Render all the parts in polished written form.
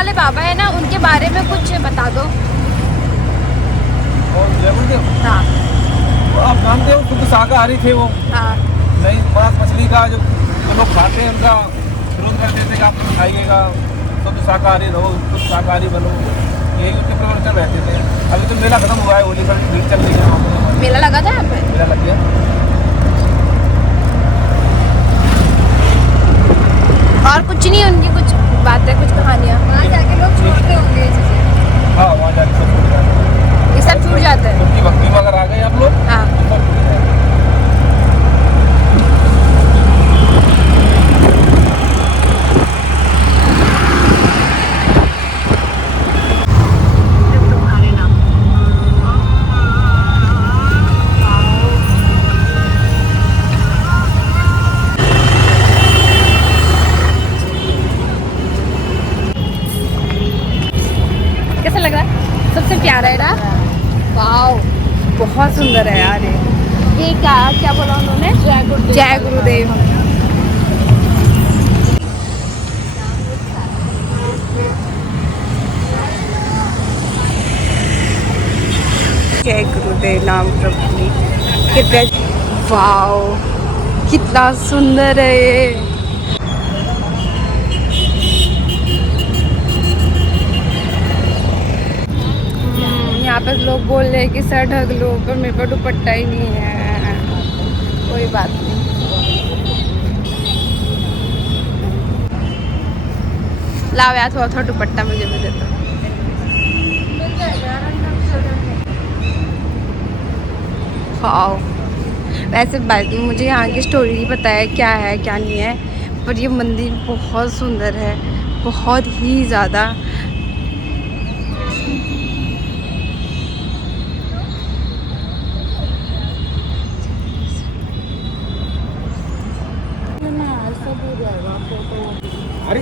वाले बाबा है ना, उनके बारे में कुछ बता दो। और जय गुरुदेव। हाँ तो आप जानते हो शुद्ध शाकाहारी थे वो। हाँ नहीं, मांस मछली का जो लोग खाते हैं उनका विरोध करते थे कि आप तो खाइएगा, शुद्ध शाकाहारी रहो, शुद्ध शाकाहारी बनो, यही उनके प्रवचन रहते थे। अभी तो मेला खत्म हुआ है, होली पर भीड़ चल रही है वहाँ पर। मेला लगा था यहाँ पे? मेला लग गया। और कुछ नहीं, उनकी कुछ बातें, कुछ कहानियाँ वहाँ जाके लोग छोड़ते होंगे ये चीज़ें। हाँ, वहाँ जाके सब छूट जाता है। ये सब छूट जाता है। उनकी भक्ति में अगर आ गए आप लोग हाँ तो सब छूट जाएगा। कैसा लग रहा है? सबसे प्यारा है ना? वाओ, बहुत सुंदर है यार ये क्या क्या बोला उन्होंने? जय गुरुदेव। जय गुरुदेव। जय गुरुदेव नाम प्रभु की कृपया। वाओ, कितना सुंदर है ये। यहाँ पर लोग बोल रहे हैं कि सर ढक लो, पर मेरे पर दुपट्टा ही नहीं है। कोई बात नहीं। लाओ यार, थोड़ा थोड़ा दुपट्टा मुझे भी दे दो। वाओ, वैसे मुझे यहाँ की स्टोरी नहीं पता है क्या है क्या नहीं है, पर ये मंदिर बहुत सुंदर है, बहुत ही ज़्यादा। अरे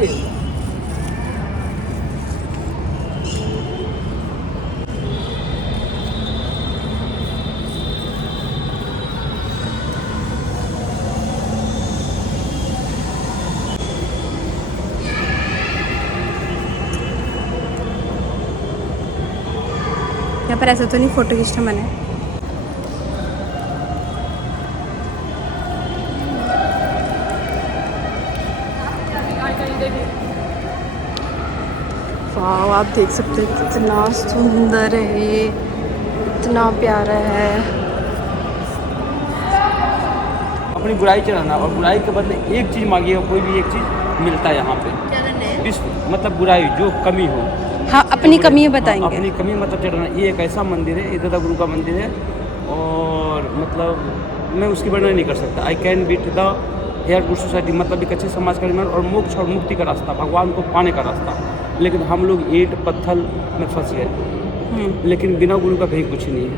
यहाँ पर ऐसा तो नहीं फोटो खींचना मैंने। वाह, आप देख सकते हैं कितना सुंदर है ये, इतना प्यारा है। अपनी बुराई चढ़ाना और बुराई के बदले एक चीज़ मांगिए, कोई भी एक चीज़ मिलता है यहाँ पे। विश्व मतलब बुराई जो कमी हो। हाँ, अपनी कमी बताएंगे। अपनी कमी मतलब चढ़ाना। ये एक ऐसा मंदिर है, दादा गुरु का मंदिर है, और मतलब मैं उसकी वर्णन नहीं कर सकता। I can beat the hair good society, मतलब एक अच्छे समाज का निर्माण और मोक्ष और मुक्ति का रास्ता, भगवान को पाने का रास्ता। लेकिन हम लोग ईंट पत्थर में फंस गए, लेकिन बिना गुरु का कहीं कुछ नहीं है।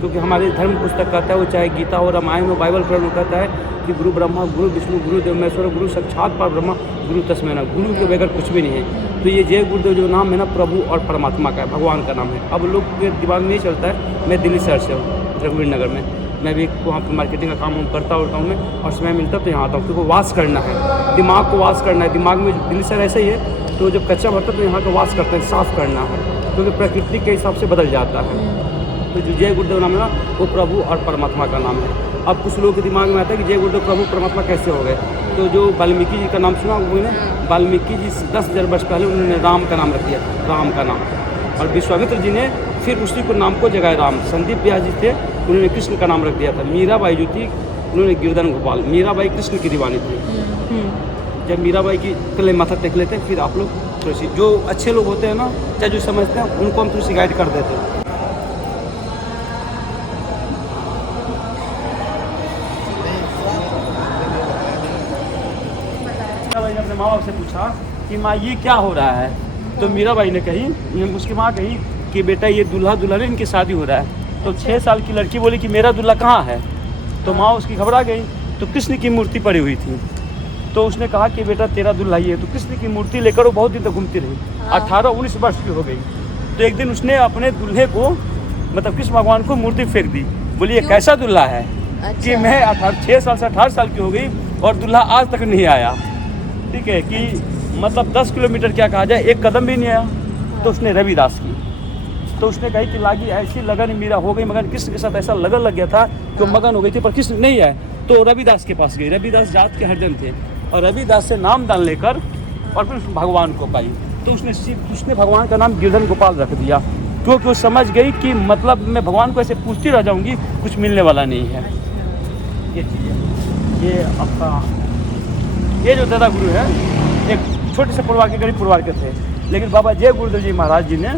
क्योंकि हमारे धर्म पुस्तक कहता है, वो चाहे गीता और रामायण और बाइबल पुराण में कहता है कि गुरु ब्रह्मा गुरु विष्णु गुरु देव महेश्वर गुरु साक्षात पर ब्रह्मा गुरु तस्मै नमः, गुरु के बगैर कुछ भी नहीं है। तो ये जय गुरुदेव जो नाम है ना, प्रभु और परमात्मा का है, भगवान का नाम है। अब लोग के दिमाग में नहीं चलता है। मैं दिल्ली शहर से हूँ, रघुवीर नगर में। मैं भी वहाँ पर मार्केटिंग का काम करता होता हूँ मैं, और समय मिलता तो यहाँ आता हूँ, क्योंकि वाश करना है, दिमाग को वाश करना है। दिमाग में दिल्ली शहर ऐसा ही है, तो जब कच्चा भरता तो यहाँ का वाश करते हैं, साफ़ करना है, क्योंकि प्रकृति के हिसाब से बदल जाता है। तो जो जय गुरुदेव नाम है ना, वो प्रभु और परमात्मा का नाम है। अब कुछ लोगों के दिमाग में आता है कि जय गुरुदेव प्रभु परमात्मा कैसे हो गए। तो जो वाल्मीकि जी का नाम सुना उन्होंने, वाल्मीकि जी 10,000 वर्ष पहले उन्होंने राम का नाम रख दिया, राम का नाम। और विश्वामित्र जी ने फिर उसी को नाम को जगाया राम। संदीप व्यास जी थे, उन्होंने कृष्ण का नाम रख दिया था। मीराबाई जो थी, उन्होंने गिरधन गोपाल। मीराबाई कृष्ण की दीवानी थी। जब मीराबाई की पहले माथा टेक लेते हैं, फिर आप लोग थोड़ी सी, जो अच्छे लोग होते हैं ना, चाहे जो समझते हैं, उनको हम थोड़ी सी गाइड कर देते हैं। मीराबाई ने अपने माँ बाप से पूछा कि माँ ये क्या हो रहा है, तो मीराबाई ने कही, उसकी माँ कही कि बेटा ये दूल्हा दुल्हन है, इनकी शादी हो रहा है। तो 6 साल की लड़की बोली कि मेरा दूल्हा कहाँ है। तो माँ उसकी घबरा गई। तो कृष्ण की मूर्ति पड़ी हुई थी, तो उसने कहा कि बेटा तेरा दूल्हा ही है। तो कृष्ण की मूर्ति लेकर वो बहुत दिन तक घूमती रही। 18-19 वर्ष की हो गई। तो एक दिन उसने अपने दूल्हे को, मतलब कृष्ण भगवान को, मूर्ति फेंक दी। बोली ये कैसा दूल्हा है। कि मैं 6 साल से 18 साल की हो गई और दूल्हा आज तक नहीं आया। ठीक है, कि मतलब 10 किलोमीटर क्या कहा जाए, एक कदम भी नहीं आया। तो उसने रविदास की, तो उसने कही कि लागी ऐसी लगन मीरा हो गई, मगर कृष्ण के साथ ऐसा लगन लग गया था कि वो मगन हो गई थी, पर कृष्ण नहीं आए। तो रविदास के पास गई। रविदास जात के हरिजन थे और रविदास से नाम दान लेकर और फिर भगवान को पाई। तो उसने भगवान का नाम गिरधर गोपाल रख दिया, क्योंकि वो समझ गई कि मतलब मैं भगवान को ऐसे पूछती रह जाऊंगी, कुछ मिलने वाला नहीं है। ये चीज़ है। ये आपका ये जो दादा गुरु है, एक छोटे से परिवार के, गरीब परिवार के थे, लेकिन बाबा जय गुरुदेव जी महाराज जी ने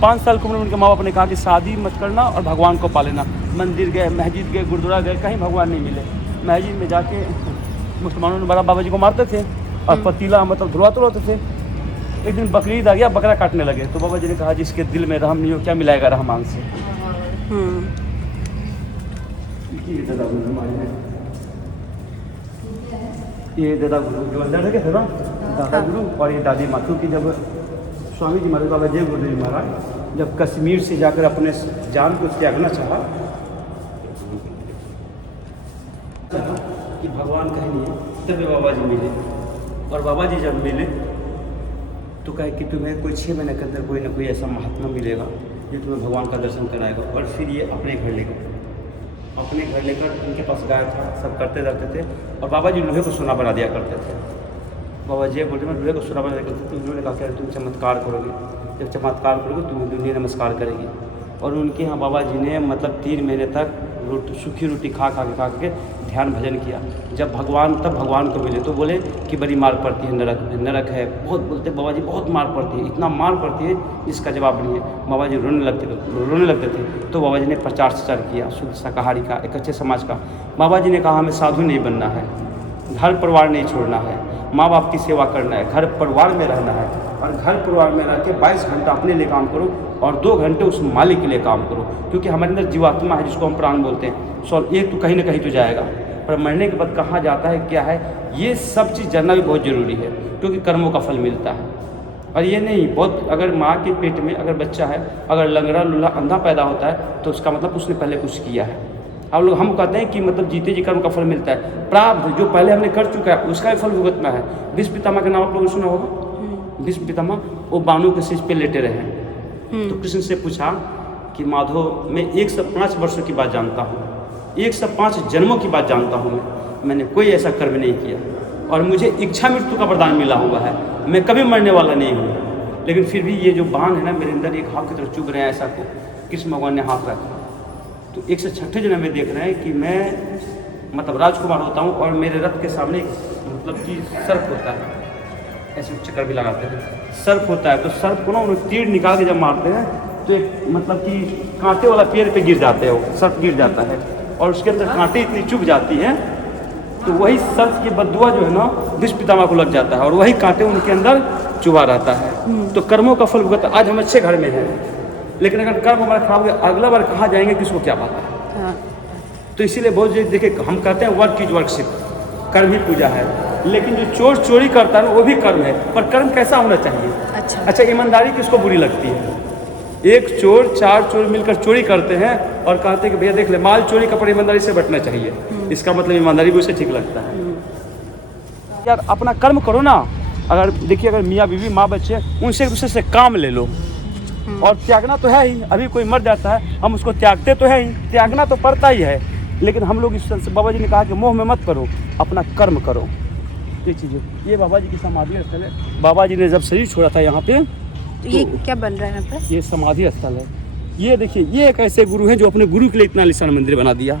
5 साल की उम्र में उनके माँ बाप ने कहा कि शादी मत करना और भगवान को पा लेना। मंदिर गए, मस्जिद गए, गुरुद्वारा गए, कहीं भगवान नहीं मिले। मस्जिद में जाके मुसलमानों ने बड़ा बाबा जी को मारते थे और पतीला मतलब धुलवाते रहते थे। एक दिन बकरीद आ गया, बकरा काटने लगे, तो बाबा जी ने कहा जिसके दिल में रहम नहीं हो, क्या मिलाएगा रहमान से। ये दादा गुरु जो अंदर रखे थे ना, दादा गुरु, और ये दादी माँ। क्योंकि जब स्वामी जी महाराज, बाबा जय गुरुदेव जी महाराज जब कश्मीर से जाकर अपने जान को त्यागना चाहा कि भगवान कहीं नहीं है, तब बाबा जी मिले। और बाबा जी जब मिले तो कहे कि तुम्हें कोई 6 महीने के अंदर कोई ना कोई ऐसा महात्मा मिलेगा जो तुम्हें भगवान का दर्शन कराएगा। और फिर ये अपने घर लेकर उनके पास गया था, सब करते रहते थे। और बाबा जी लोहे को सोना बना दिया करते थे। बाबा जी बोलते मैं लोहे को सोना बना दिया करते थे। उन्होंने कहा कि तुम चमत्कार करोगे, जब चमत्कार करोगे तुम्हें दुनिया नमस्कार करेगी। और उनके यहाँ बाबा जी ने मतलब 3 महीने तक सूखी रोटी खा के ध्यान भजन किया। जब तब भगवान को मिले तो बोले कि बड़ी मार पड़ती है, नरक है। बहुत बोलते बाबा जी, बहुत मार पड़ती है, इतना मार पड़ती है इसका जवाब नहीं है। बाबा जी रोने लगते थे। तो बाबा जी ने प्रचार किया शुद्ध शाकाहारी का, एक अच्छे समाज का। बाबा जी ने कहा हमें साधु नहीं बनना है, घर परिवार नहीं छोड़ना है, माँ बाप की सेवा करना है, घर परिवार में रहना है। और घर परिवार में रह के 22 घंटा अपने लिए काम करो और 2 घंटे उस मालिक के लिए काम करो। क्योंकि हमारे अंदर जीवात्मा है जिसको हम प्राण बोलते हैं। एक तो कहीं ना कहीं तो जाएगा, पर मरने के बाद कहाँ जाता है, क्या है, ये सब चीज़ जानना भी बहुत ज़रूरी है। क्योंकि कर्मों का फल मिलता है। और ये नहीं, बहुत अगर माँ के पेट में अगर बच्चा है, अगर लंगड़ा लूल्हा अंधा पैदा होता है तो उसका मतलब उसने पहले कुछ किया है। हम कहते हैं कि मतलब जीते जी कर्म का फल मिलता है। प्राप्त जो पहले हमने कर चुका है उसका भी फल भुगतना है। भीष्म पितामह के नाम आप लोगों ने सुना होगा। भीष्म पितामह वो बानों के शीश पे लेटे रहे। तो कृष्ण से पूछा कि माधव, मैं 105 वर्षों की बात जानता हूँ, 105 जन्मों की बात जानता हूँ। मैंने कोई ऐसा कर्म नहीं किया और मुझे इच्छा मृत्यु का वरदान मिला हुआ है। मैं कभी मरने वाला नहीं हूँ, लेकिन फिर भी ये जो बाण है ना मेरे अंदर एक हाथ की तरफ चुभ रहे हैं। ऐसा को कृष्ण भगवान ने हाथ रखा। तो 106 जन्म में देख रहे हैं कि मैं मतलब राजकुमार होता हूँ और मेरे रथ के सामने मतलब कि सर्प होता है, ऐसे चक्कर भी लगाते हैं, सर्प होता है। तो सर्प को ना उन्हें तीर निकाल के जब मारते हैं तो एक मतलब कि कांटे वाला पेड़ पे गिर जाते हैं, वो सर्प गिर जाता है और उसके अंदर कांटे इतनी चुभ जाती हैं, तो वही सर्प की बददुआ जो है ना भीष्म पितामह को लग जाता है और वही कांटे उनके अंदर चुभा रहता है। तो कर्मों का फल भुगत। आज हम अच्छे घर में हैं, लेकिन अगर कर्म हमारा खराब हो गया, अगला बार कहाँ जाएंगे किसको क्या पता है। हाँ। तो इसीलिए बहुत देखिए हम कहते हैं वर्क इज वर्कशिप, कर्म ही पूजा है। लेकिन जो चोर चोरी करता है ना वो भी कर्म है, पर कर्म कैसा होना चाहिए। अच्छा, ईमानदारी किसको बुरी लगती है। एक चोर 4 चोर मिलकर चोरी करते हैं और कहते हैं कि भैया देख ले माल चोरी का, पर ईमानदारी से बचना चाहिए। इसका मतलब ईमानदारी भी उसे ठीक लगता है। यार अपना कर्म करो ना। अगर देखिए अगर मियाँ बीवी माँ बच्चे, उनसे एक दूसरे से काम ले लो। और त्यागना तो है ही, अभी कोई मर जाता है हम उसको त्यागते तो है ही, त्यागना तो पड़ता ही है। लेकिन हम लोग इस से बाबा जी ने कहा कि मोह में मत करो, अपना कर्म करो। ये चीज़ें, ये बाबा जी की समाधि स्थल है। बाबा जी ने जब शरीर छोड़ा था यहाँ पे, तो ये क्या बन रहा है यहाँ पे? ये समाधि स्थल है। ये देखिए, ये एक ऐसे गुरु हैं जो अपने गुरु के लिए इतना आलीशान मंदिर बना दिया।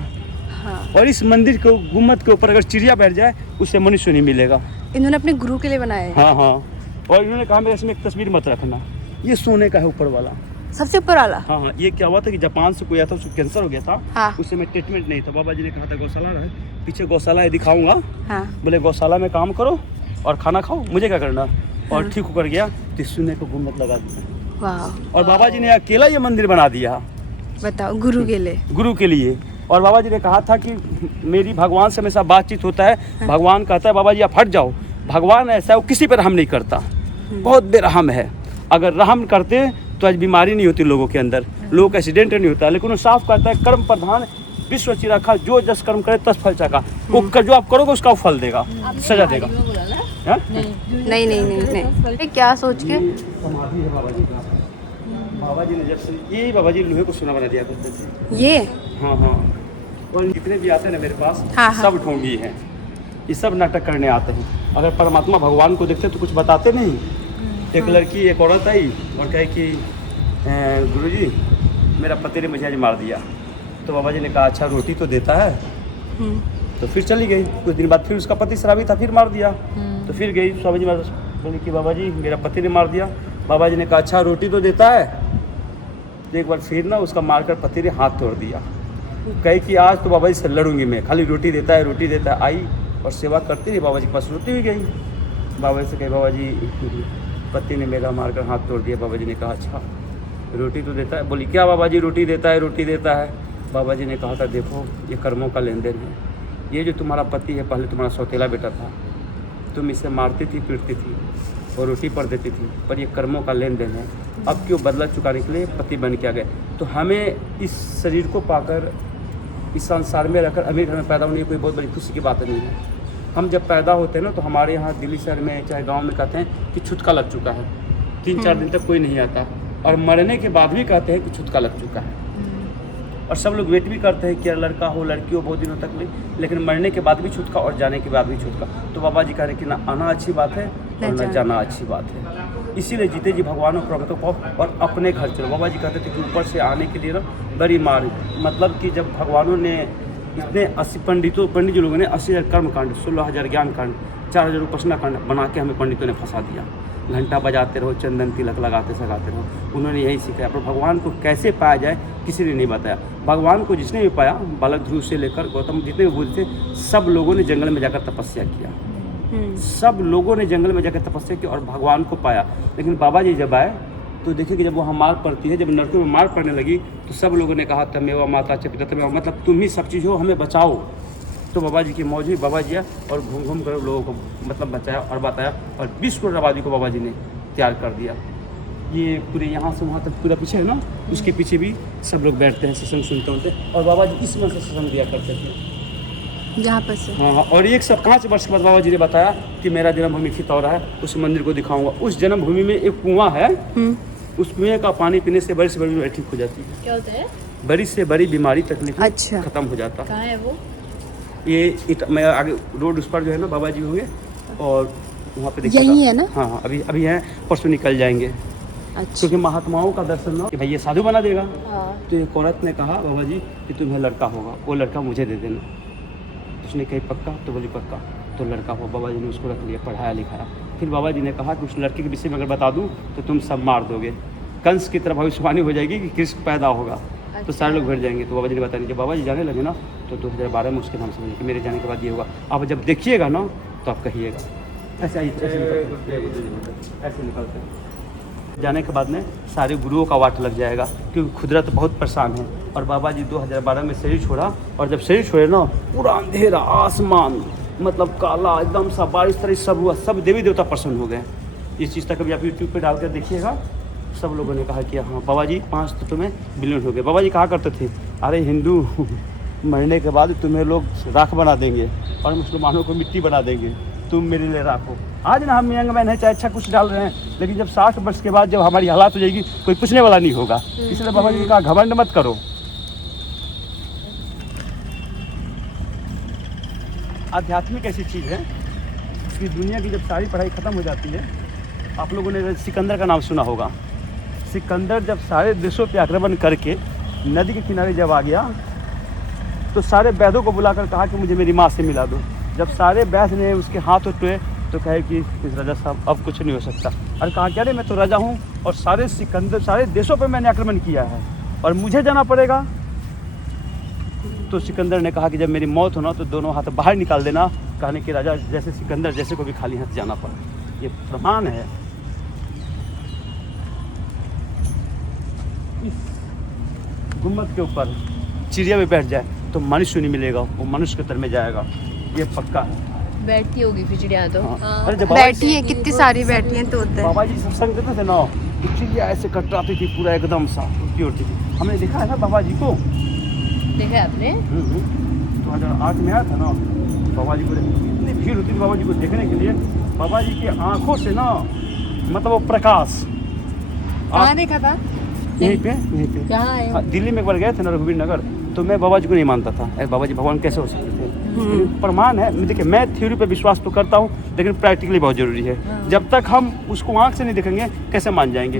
हाँ। और इस मंदिर को गुम्मद के ऊपर अगर चिड़िया बैठ जाए उसे मनुष्य नहीं मिलेगा। इन्होंने अपने गुरु के लिए बनाया है। हाँ हाँ। और इन्होंने कहा मेरे इसमें एक तस्वीर मत रखना। ये सोने का है ऊपर वाला, सबसे ऊपर वाला। हाँ हाँ। ये क्या हुआ था कि जापान से कोई आया था, उसको कैंसर हो गया था। हाँ। उस समय ट्रीटमेंट नहीं था। बाबा जी ने कहा था गौशाला रहे, पीछे गौशाला है दिखाऊंगा। हाँ। बोले गौशाला में काम करो और खाना खाओ, मुझे क्या करना। और ठीक होकर गया तो सोने को गुम्मद लगा दिया। वाह। और बाबा जी ने अकेला ये मंदिर बना दिया। बताओ, गुरु के लिए। गुरु के लिए। और बाबा जी ने कहा था कि मेरी भगवान से हमेशा बातचीत होता है। हाँ। भगवान कहता है बाबा जी आप हट जाओ। भगवान ऐसा है वो किसी पर रहम नहीं करता, बहुत बेरहम है। अगर रहम करते तो आज बीमारी नहीं होती लोगों के अंदर, लोगों का एक्सीडेंट नहीं होता। लेकिन वो साफ कहता है कर्म प्रधान विश्व चिरखा जो जस कर्म करे तस फल चाका। वो जो आप करोगे उसका वो फल देगा, सजा देगा। हाँ? नहीं नहीं नहीं नहीं, ये क्या सोच के? समाधि है बाबा जी का। बाबा जी ने जब से ये बाबा जी लोहे को सोना बना दिया करते थे। ये हाँ हाँ, और जितने भी आते हैं ना मेरे पास, हाँ, हाँ। सब ढोंगी हैं, ये सब नाटक करने आते हैं। अगर परमात्मा भगवान को देखते तो कुछ बताते नहीं। एक लड़की एक औरत आई और कहे कि गुरुजी मेरा पति ने मुझे आज मार दिया। तो बाबा जी ने कहा अच्छा रोटी तो देता है। तो फिर चली गई। कुछ दिन बाद फिर उसका पति शराबी था, फिर मार दिया। तो फिर गई स्वामी जी बोली कि बाबा जी मेरा पति ने मार दिया। बाबा जी ने कहा अच्छा रोटी तो देता है। तो एक बार फिर ना उसका मारकर पति ने हाथ तोड़ दिया। कही कि आज तो बाबा जी से लड़ूंगी मैं, खाली रोटी देता है रोटी देता है। आई और सेवा करती रही, बाबा जी के पास रोती हुई गई। बाबा जी से कही बाबा जी पति ने मेरा मारकर हाथ तोड़ दिया। बाबा जी ने कहा अच्छा रोटी तो देता है। बोली क्या बाबा जी रोटी देता है रोटी देता है। बाबा जी ने कहा था देखो ये कर्मों का लेन देन है। ये जो तुम्हारा पति है पहले तुम्हारा सौतेला बेटा था, तुम इसे मारती थी पीटती थी और रोटी पर देती थी, पर ये कर्मों का लेन देन है। अब क्यों बदला चुकाने के लिए पति बन के आ गए। तो हमें इस शरीर को पाकर इस संसार में रहकर अमीर घर में पैदा होने की कोई बहुत बड़ी खुशी की बात नहीं है। हम जब पैदा होते हैं ना तो हमारे यहाँ दिल्ली शहर में चाहे गांव में कहते हैं कि छुटका लग चुका है, 3-4 दिन तक कोई नहीं आता। और मरने के बाद भी कहते हैं कि छुटका लग चुका है। और सब लोग वेट भी करते हैं कि लड़का हो लड़की हो बहुत दिनों तक नहीं, लेकिन मरने के बाद भी छुटका और जाने के बाद भी छुटका। तो बाबा जी कह रहे हैं कि ना आना अच्छी बात है और न जाना अच्छी बात है। इसीलिए जीते जी भगवानों प्रभुत्व पाओ और अपने घर चलो। बाबा जी कहते थे कि ऊपर से आने के लिए ना बड़ी मार, मतलब कि जब भगवानों ने इतने 80 पंडित जी लोगों ने 80,000 कर्म कांड, 16,000 ज्ञान कांड, 4,000 उपासना कांड बना के हमें पंडितों ने फंसा दिया। घंटा बजाते रहो, चंदन तिलक लगाते सगाते रहो। उन्होंने यही सिखाया। पर भगवान को कैसे पाया जाए किसी ने नहीं बताया। भगवान को जिसने भी पाया, बालक ध्रुव से लेकर गौतम जितने भी बुद्ध थे, सब लोगों ने जंगल में जाकर तपस्या किया। सब लोगों ने जंगल में जाकर तपस्या की और भगवान को पाया। लेकिन बाबा जी जब आए तो देखिए कि जब वहाँ मार पड़ती है, जब नरकों में मार पड़ने लगी तो सब लोगों ने कहा तमेवा माता च पिता तमेवा, मतलब तुम ही सब चीज़ हो, हमें बचाओ। तो बाबा जी की मौज हुई। बाबा जी और घूम घूम कर लोगों को मतलब बचाया और बताया और 20 करोड़ आबादी को बाबा जी ने तैयार कर दिया। ये पूरे यहाँ से वहाँ तक पूरा पीछे है ना, उसके पीछे भी सब लोग बैठते हैं, सत्संग सुनते होते। और बाबा जी इस मन से सत्संग दिया करते थे जहाँ पर से। हाँ। और 105 वर्ष के बाद बाबा जी ने बताया कि मेरा जन्मभूमि खितौरा है, उस मंदिर को दिखाऊंगा। उस जन्मभूमि में एक कुआं है, उस कुएं का पानी पीने से बड़ी से बड़ी बीमारी ठीक हो जाती है। क्या होता है? बड़ी से बड़ी बीमारी तकलीफ अच्छा। खत्म हो जाता है। कहाँ है वो? ये मैं आगे रोड उस पर जो है ना बाबा जी होंगे और वहाँ पे देखिएगा। यही है ना? हाँ हाँ, अभी हैं, परसों निकल जाएंगे। अच्छा। क्योंकि महात्माओं का दर्शन ना कि भाई ये साधु बना देगा। हाँ। तो एक औरत ने कहा बाबा जी कि तुम्हें लड़का होगा, वो लड़का मुझे दे देना। उसने कही पक्का? तो बोली पक्का। तो लड़का हुआ। बाबा जी ने उसको रख लिया, पढ़ाया लिखाया। फिर बाबा जी ने कहा कि उस लड़के के विषय में अगर बता दूँ तो तुम सब मार दोगे। कंस की तरह भविष्यवाणी हो जाएगी कि कृष्ण पैदा होगा। तो सारे लोग भर जाएंगे। तो बाबा जी ने बताया, जब बाबा जी जाने लगे ना तो 2012 में उसके नाम से कि मेरे जाने के बाद ये होगा। आप जब देखिएगा ना तो आप कहिएगा। ऐसे निकलते जाने के बाद में सारे गुरुओं का वाट लग जाएगा, क्योंकि खुदरा तो बहुत परेशान है। और बाबा जी 2012 में शरीर छोड़ा, और जब शरीर छोड़े ना पूरा अंधेरा, आसमान मतलब काला एकदम सा, बारिश तरह सब हुआ। सब देवी देवता प्रसन्न हो गए। इस चीज़ तक कभी आप यूट्यूब पे डाल कर देखिएगा। सब लोगों ने कहा कि हाँ बाबा जी 5 तत्व में विलीन हो गए। बाबा जी कहा करते थे, अरे हिंदू मरने के बाद तुम्हें लोग राख बना देंगे और मुसलमानों को मिट्टी बना देंगे, तुम मेरे लिए राख हो। आज ना हम यंग मैन है, चाहे अच्छा कुछ डाल रहे हैं, लेकिन जब 60 वर्ष के बाद जब हमारी हालात हो जाएगी कोई पूछने वाला नहीं होगा। इसलिए बाबा जी ने कहा घमंड मत करो। आध्यात्मिक ऐसी चीज़ है कि दुनिया की जब सारी पढ़ाई ख़त्म हो जाती है, आप लोगों ने सिकंदर का नाम सुना होगा। सिकंदर जब सारे देशों पे आक्रमण करके नदी के किनारे जब आ गया तो सारे वैद्यों को बुलाकर कहा कि मुझे मेरी माँ से मिला दो। जब सारे वैद्य ने उसके हाथ उठे तो कहे कि राजा साहब अब कुछ नहीं हो सकता। और कहा क्या रे मैं तो राजा हूँ और सारे देशों पे मैंने आक्रमण किया है और मुझे जाना पड़ेगा। तो सिकंदर ने कहा कि जब मेरी मौत हो ना तो दोनों हाथ बाहर निकाल देना, कहने कि राजा जैसे सिकंदर जैसे को भी खाली हाथ जाना पड़ा। ये प्रमाण है। गुम्मद के ऊपर चिड़िया में बैठ जाए तो मनुष्य नहीं मिलेगा, वो मनुष्य के तर में जाएगा, ये पक्का है। बैठती होगी फिर चिड़िया तो। हाँ। अरे जब बैठी है, कितनी सारी बैठी हैं तोते। बाबा जी सत्संग देते थे ना तो चिड़िया ऐसे कटराती थी, पूरा एकदम सा उड़ती उड़ती थी। हमने देखा है ना बाबा जी को, देखा है आपने? 2008 में आया था ना, बाबा जी को इतनी भीड़ होती थी बाबा जी को देखने के लिए। बाबा जी की आंखों से ना मतलब वो प्रकाश। कहाँ देखा था? यहीं पे यहाँ आए हाँ, दिल्ली में एक बार गए थे ना, रघुवीर नगर, तो मैं बाबा जी को नहीं मानता था। अरे बाबा जी भगवान कैसे हो सकते थे? लेकिन प्रमाण है। देखिए मैं थ्योरी पे विश्वास तो करता हूँ, लेकिन प्रैक्टिकली बहुत ज़रूरी है। जब तक हम उसको आँख से नहीं देखेंगे कैसे मान जाएंगे?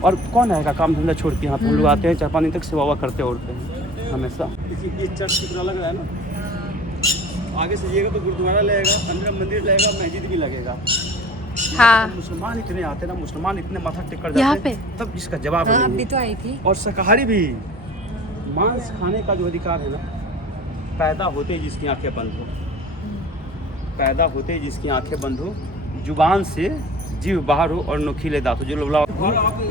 और कौन आएगा काम धंधा छोड़ के यहाँ पे? हम लोग आते हैं 4-5 दिन तक सेवा हुआ करते उड़ते हैं हमेशा। ये चर्च कितना लग रहा है ना, आगे से जाइएगा तो गुरुद्वारा लगेगा, अंदर मंदिर लगेगा, मस्जिद भी लगेगा। हाँ। मुसलमान इतने आते ना, मुसलमान इतने माथा टेक कर यहाँ जाते पे? हैं, तब इसका जवाब हाँ, नहीं अभी है। तो आई थी। और शाकाहारी भी, मांस खाने का जो अधिकार है ना, पैदा होते ही जिसकी आंखें बंद हो, पैदा होते ही जिसकी आंखें बंद हो, जुबान से जीव बाहर हो और नोखीले दांत हो। जो लोग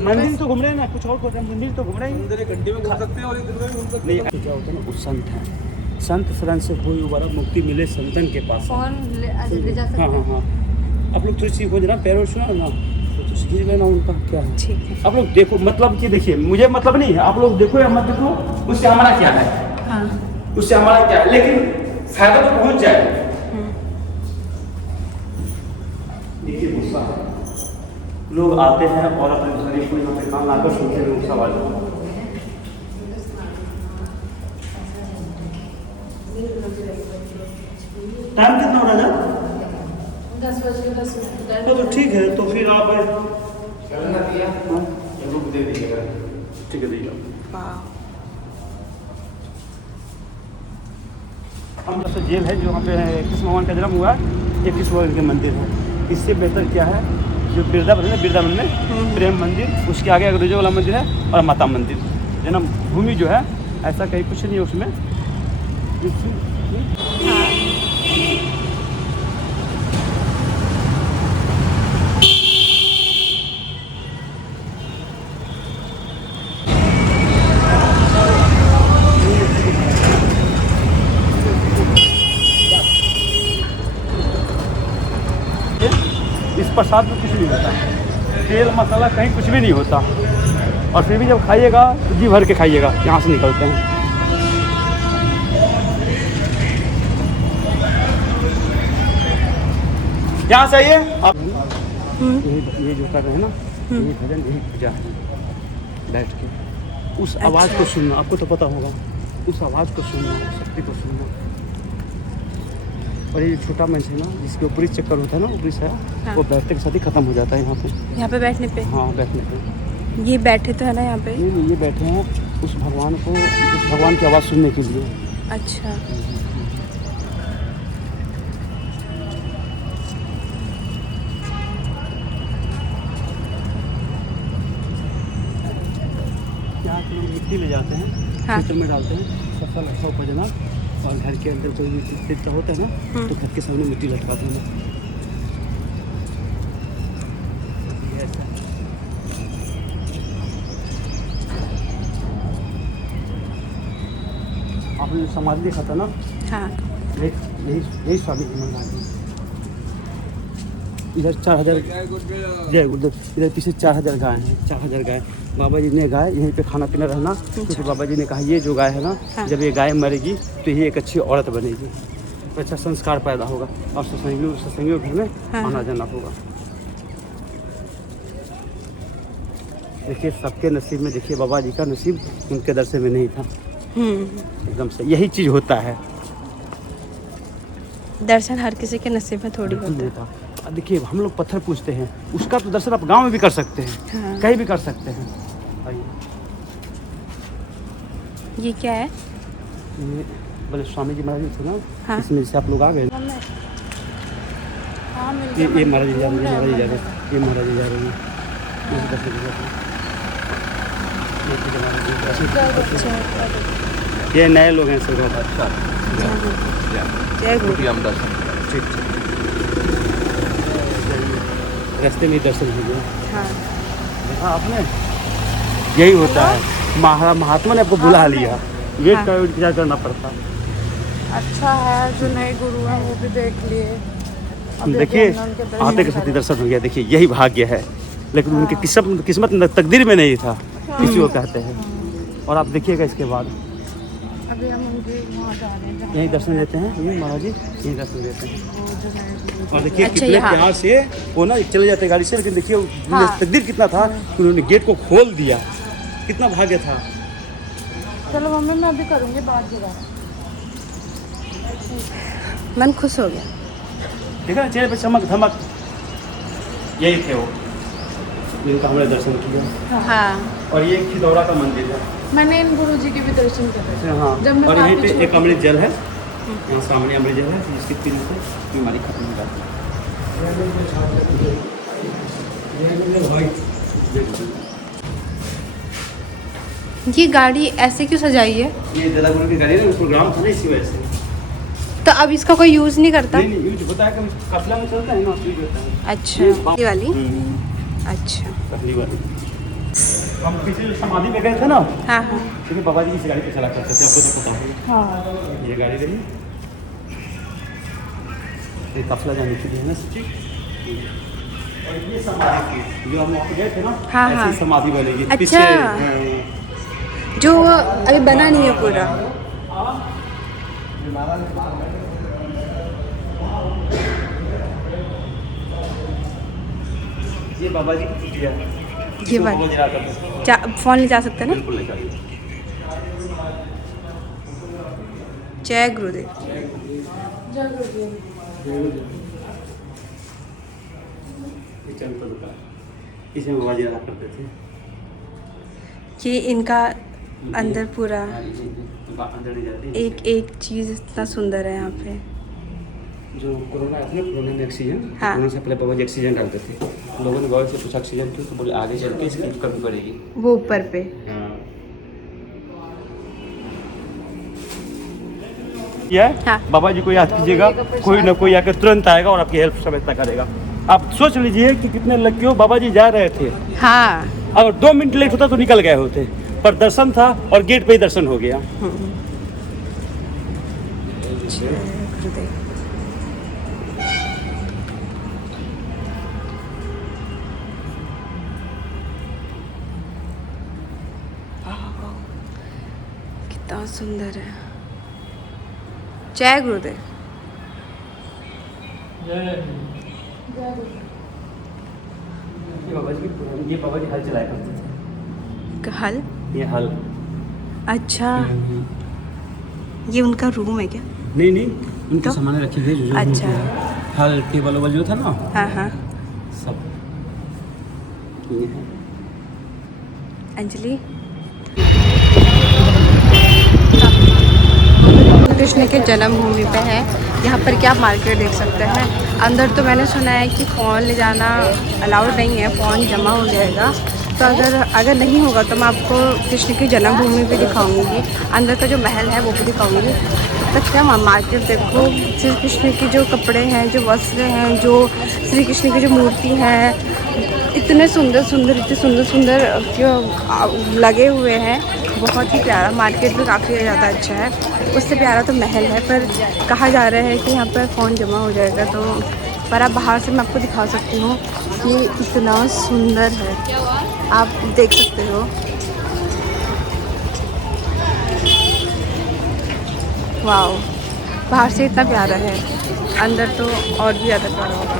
मंदिर तो घूम रहे हैं ना, कुछ और को मंदिर तो घूम रहे हैं, अंदर एक घंटे में घूम सकते हैं और एक दिन में घूम सकते नहीं क्या होता है ना, वो संत है, संत शरण से कोई उबारा मुक्ति मिले संतन के पास। कौन ले जा सकता हाँ हाँ हाँ, आप लोग थोड़ी सी हो जाना, पैरों सुना ना तो सीख लेना उनका क्या है। ठीक है। आप लोग देखो, मतलब कि देखिए मुझे मतलब नहीं है, आप लोग देखो या मत देखो, उससे हमारा क्या है? हाँ। उससे हमारा क्या है, लेकिन फायदा तो पहुंच जाए। देखिए गुस्सा है, लोग आते हैं और अपने शरीर को यहाँ पे काम लाकर सुनते हैं गुस्सा वाले। टाइम कितना हो रहा है? 10 तो ठीक है, तो फिर आप रुक दे दीजिएगा। ठीक है भैया। हम जैसे जेल है जो वहाँ पे कृष्ण भगवान का जन्म हुआ, ये कृष्ण भगवान के मंदिर है। इससे बेहतर क्या है, जो वृंदावन है, वृंदावन में प्रेम मंदिर, उसके आगे अग्रजो वाला मंदिर है और माता मंदिर। जन्म भूमि जो है ऐसा कहीं कुछ नहीं है उसमें। इस प्रसाद में कुछ नहीं होता, तेल मसाला कहीं कुछ भी नहीं होता, और फिर भी जब खाइएगा तो जी भर के खाइएगा। यहाँ से निकलते हैं, यहाँ से आइए आप। ये जो कर रहे हैं ना, ये भजन, यही पूजा है। बैठ के उस आवाज़ को सुनना, आपको तो पता होगा, उस आवाज़ को सुनना, शक्ति को सुनना। और ये छोटा मंच है ना, जिसके ऊपरी चक्कर होता है ना, ऊपरी से वो बैठने के साथ ही खत्म हो जाता है यहाँ पे बैठने पे? हाँ, बैठने पे। ये बैठे तो है ना यहाँ पे? ये बैठे हैं उस भगवान को, उस भगवान की आवाज़ सुनने के लिए। अच्छा। यहाँ के लोग मिट्टी ले जाते हैं, हाँ। खेत में डालते हैं, फसल अच्छा उपजना, और घर के अंदर कोई मिट्टी होता है ना, तो घर के सामने मिट्टी लटकाते हैं। आपने जो समाधि देखा था ना, हाँ। यही स्वामी जी महाराज हैं। इधर 4000 जय गुरुदेव, इधर पीछे 4000 गाय हैं, 4000 गाय। बाबा जी ने गाय यहीं पे खाना पीना रहना, क्योंकि बाबा जी ने कहा ये जो गाय है ना, जब ये गाय मरेगी तो ये एक अच्छी औरत बनेगी, तो अच्छा संस्कार पैदा होगा और सत्संगियों घर में आना जाना होगा। देखिए सबके नसीब में, देखिए बाबा जी का नसीब उनके दरसे में नहीं था। एकदम से यही चीज़ होता है, दर्शन हर किसी के नसीब में थोड़ी होता है। अब देखिए हम लोग पत्थर पूजते हैं, उसका तो दर्शन आप गांव में भी कर सकते हैं, कहीं भी कर सकते हैं। आइए, ये क्या है? ये बोले स्वामी जी महाराज थे ना, हाँ। इसमें से आप लोग आ गए। ये महाराज जी जा रहे हैं, महाराज जी जा रहे हैं, ये महाराज जी जा रहे हैं, ये नए लोग हैं सर। जय गुरु। ठीक, रास्ते में दर्शन हो गया। हाँ। देखा आपने, यही होता है, महात्मा ने आपको बुला लिया, वेट का इंतजार करना पड़ता। अच्छा है जो नए गुरु हैं वो भी देख लिए। देखिए आते के साथ ही दर्शन हो गया। देखिए यही भाग्य है, लेकिन उनकी किस्मत तकदीर में नहीं था, किसी को कहते हैं। और आप देखिएगा इसके बाद, अब अभी हम उनके वहाँ जा रहे हैं जहाँ यहीं दर्शन देते हैं, ये महाराज जी यहीं दर्शन देते हैं। जो है और देखिए अच्छा, कितने यहाँ। प्यार से वो ना चले जाते गाड़ी से, लेकिन देखिए हाँ। तकदीर कितना था कि उन्होंने गेट को खोल दिया, कितना भाग्य था। चलो मम्मी मैं अभी करूँगी बात जरा। मन खुश हो गया। देखा ना चेहरे पे चमक धमक, यही थे वो जिनका हमने दर्शन किया। हाँ और ये खिदौरा का मंदिर है। मैंने इन गुरु जी के भी दर्शन करे। हाँ, जब मैं और यहीं काफी पे एक अमृत जल है, यहाँ सामने अमृत जल है जिसके पीने से बीमारी खत्म हो जाती है। ये गाड़ी ऐसे क्यों सजाई है? ये दादा गुरु की गाड़ी है ना, प्रोग्राम था ना इसी वजह से। तो अब इसका कोई यूज़ नहीं करता? नहीं नहीं, यूज होता है कभी काफिला में चलता है ना, यूज होता है। अच्छा ये वाली? अच्छा पहली बार हम पिछले समाधि में गए थे ना, हाँ हाँ क्योंकि बाबा जी इस गाड़ी पे चला करते थे, आपको तो पता होगा। हाँ। ये गाड़ी रही, ये काफिला जाने के लिए ना सच्ची। और ये समाधि थी जो हम वहाँ पे गए थे ना, हाँ, हाँ। ऐसी समाधि बनेगी अच्छा। पीछे। हाँ। जो अभी बना नहीं है पूरा। ये बाबा जी की कुटिया है। ये इसको वाली? बाबा जी रहा करते थे। फ़ोन ले जा सकते हैं ना? बिल्कुल ले जाइए। जय गुरुदेव। ये चंपल का, इसमें बाबा जी रहा करते थे। ये इनका अंदर पूरा हाँ, ये अंदर नहीं जाती। एक एक चीज़ इतना सुंदर है यहाँ पे। जो कोरोना आया था ना, कोरोना में ऑक्सीजन, हाँ। कोरोना से पहले बाबा जी ऑक्सीजन डालते थे। लोगों ने बाबा से पूछा ऑक्सीजन क्यों, तो बोले आगे चल के इसकी कमी पड़ेगी। वो ऊपर पे। हाँ। बाबा जी को याद कीजिएगा, कोई ना कोई आकर तुरंत आएगा और आपकी हेल्प सहायता करेगा। आप सोच लीजिए कि कितने लकी हो, बाबा जी जा रहे थे, हाँ अगर 2 मिनट लेट होता तो निकल गए होते, पर दर्शन था और गेट पे ही दर्शन हो गया। जय गुरुदेव। कितना सुंदर है। जय गुरुदेव। ये बाबा जी की, ये बाबा जी हल चलाया करते थे। हल? ये हल। अच्छा ये उनका रूम है क्या? नहीं नहीं, उनके तो? सामान रखे थे जो अच्छा। हल टेबल वबल जो था ना, हाँ हाँ। सब ये है। अंजलि कृष्ण के जन्मभूमि पे है। यहाँ पर क्या मार्केट देख सकते हैं। अंदर तो मैंने सुना है कि फ़ोन ले जाना अलाउड नहीं है, फ़ोन जमा हो जाएगा। तो अगर नहीं होगा तो मैं आपको कृष्ण की जन्मभूमि भी दिखाऊंगी, अंदर का जो महल है वो भी दिखाऊंगी। तब क्या मार्केट देखो, श्री कृष्ण के जो कपड़े हैं, जो वस्त्र हैं, जो श्री कृष्ण की जो मूर्ति हैं, इतने सुंदर सुंदर, इतने सुंदर सुंदर जो लगे हुए हैं। बहुत ही प्यारा मार्केट भी काफ़ी ज़्यादा अच्छा है। उससे प्यारा तो महल है, पर कहा जा रहा है कि यहाँ पर फ़ोन जमा हो जाएगा। तो पर आप बाहर से मैं आपको दिखा सकती हूँ कि इतना सुंदर है, आप देख सकते हो। वाओ, बाहर से इतना प्यारा है, अंदर तो और भी ज़्यादा प्यारा होगा।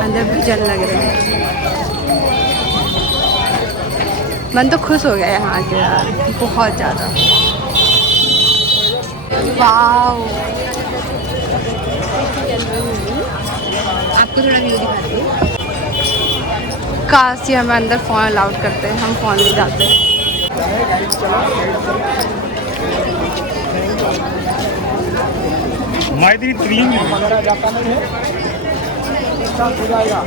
अंदर भी जल लग रहे हैं। मन तो खुश हो गया यहाँ आके यार, बहुत ज़्यादा। वाओ, आपको थोड़ा व्यू दिखाती हूँ। काश ही हमें अंदर फ़ोन अलाउड करते हैं, हम फ़ोन ले जाते हैं। माइदी 3 जाता नहीं है, हो जाएगा।